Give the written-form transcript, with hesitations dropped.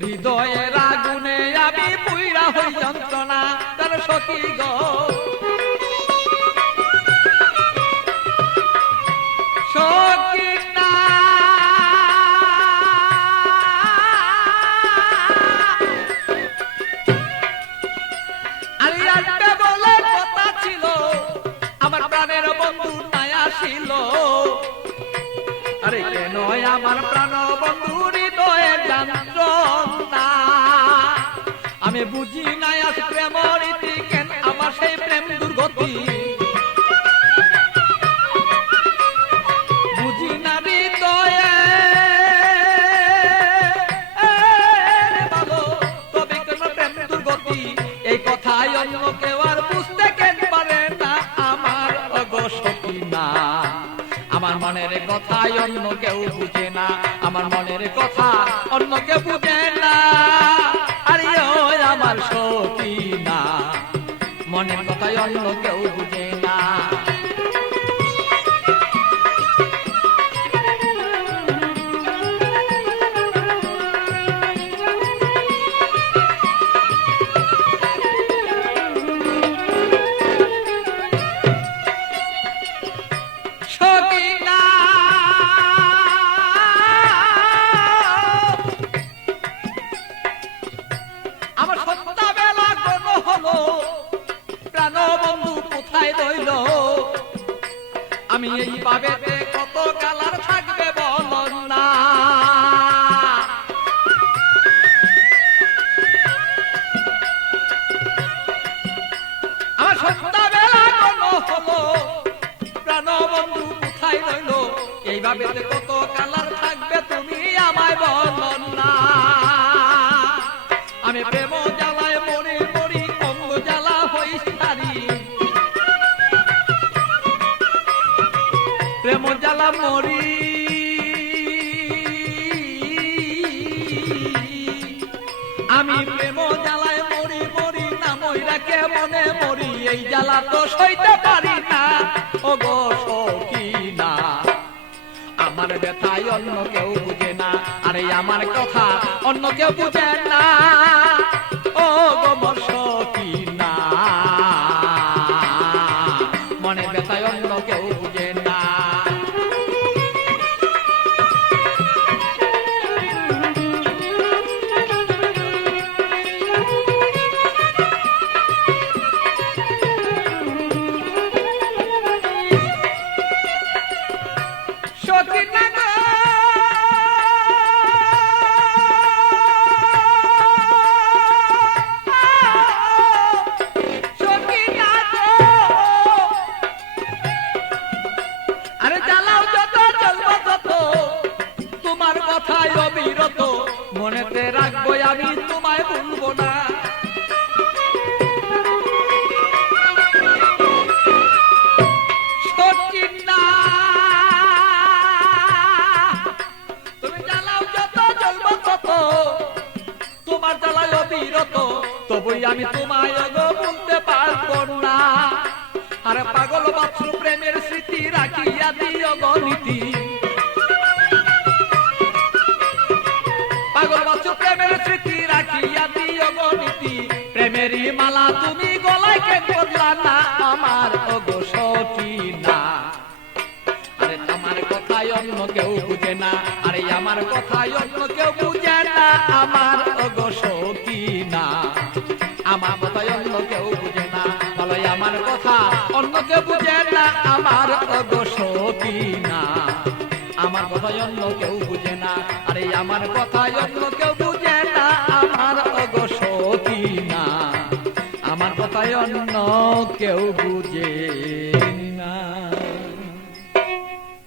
হৃদয়ের আগুনে আমি পুইরা হই যন্ত্রণা তার সখী গো সখী না আরে আড্ডা বলে কথা ছিল আমার প্রাণের বন্ধু নাই আসিল আরে কেন আমার প্রাণ বন্ধু হৃদয়ে যন্ত্রণা আমি বুঝি নাই আজ প্রেম রীতি কেন আমার সেই প্রেম দুর্গতি বুঝি না হৃদয়ে ভালো তবে কেন প্রেম দুর্গতি এই কথাই অন্য কেউ আর বুঝতে কেন পারে না আমার অগসতি না আমার মনের কথাই অন্য কেউ বুঝে না আমার মনের কথা অন্য কেউ বুঝে না আরে ও আমার সখী না মনের কথাই অন্য কেউ বুঝে না সখী না আমার সন্ধ্যাবেলা কোন হলো প্রাণ বন্ধু কোথায় রইল আমি এই ভাবেতে কত কালার থাকবে বল না আমার সন্ধ্যাবেলা কোন হলো প্রাণ বন্ধু কোথায় রইল এই ভাবেতে কত কালার থাকবে তুমি আমায় বল না আমি প্রেম জ্বালায় মরি মরি অঙ্গ জ্বালা হই সারি প্রেম জ্বালা মরি আমি প্রেম জ্বালায় মরি মরি না মইরাকে মনে মরি এই জ্বালা তো সইতে পারি না ও গো সখী না আমার ব্যথায় অন্য কেউ বুঝে না আরে আমার কথা অন্য কেউ বুঝে না ও গো মোর সখী না মনে ব্যথায় অন্য কেউ বুঝে না সখী না গো সখী না গো আরে জ্বালাও যত জ্বলবো যত তোমার কথায় অবিরত মনেতে রাখবো আমি তোমায় ভুলবো না সখী না তোমার জ্বালায় অবিরত তবুই আমি তোমায় বলতে পারবো না আরে পাগল বাচ্চু প্রেমের স্মৃতি রাখিয়া দিও গণিতি পাগল বাচ্চু প্রেমের স্মৃতি রাখিয়া দিও গণিতি প্রেমেরই মালা তুমি গলায় কেন করলা না আমার ওগো সখী না আরে আমার কথাই অন্য কেউ বুঝে না আরে আমার কথাই অন্য কেউ বুঝে না আমার ওগো সখী না আমার কথাই অন্য কেউ বুঝে না বলো আমার কথা অন্য কেউ বুঝে না আমার ওগো সখী না আমার কথাই অন্য কেউ বুঝে না আরে আমার কথাই অন্য কেউ বুঝে না আমার ওগো সখী না আমার কথাই অন্য কেউ বুঝে না